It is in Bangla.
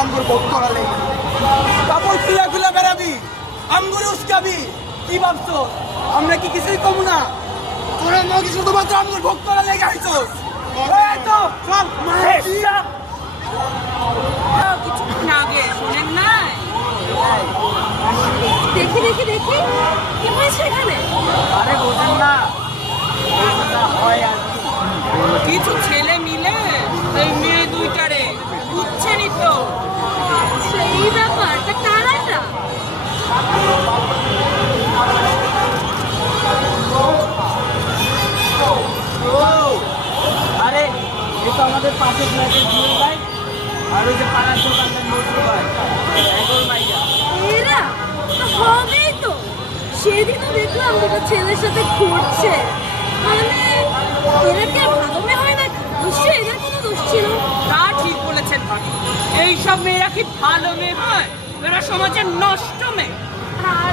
আমগুর ভোগ করালে কাপড় খুলে খুলে বেড়াবি, আমগুর উস্কাবি। কি ভাবছো আমরা কি কিছুই কমু না? তোরা নাকি শুধুমাত্র আমগুর ভোগ করা লেগে আইছস? কিছুক্ষণ আগে শোনেন নাই? দেখি দেখি দেখি কি হয়েছে এখানে? আরে বোঝেন না, হয় আর কিছু ছেলে মিলে এই মেয়ে দুইটারে বুঝছেনই তো। সেই ব্যাপারটা কারাটা? আরে এই তো আমাদের পাশের ফ্ল্যাটের জুয়েল ভাই আর ওই যে পাড়ার দোকানদার নজরুল ভাই, এগোল ভাইয়া। এরা তো হবেই তো। সেদিনও দেখলাম দুটো ছেলের সাথে ঘুরছে। মানে এরা কি আর ভালো মেয়ে হয় না? নিশ্চয়ই এদের কোনো দোষ ছিল। তা ঠিক বলেছেন ভাবি, এইসব মেয়েরা কি ভালো মেয়ে হয়? এরা সমাজের নষ্ট মেয়ে। আর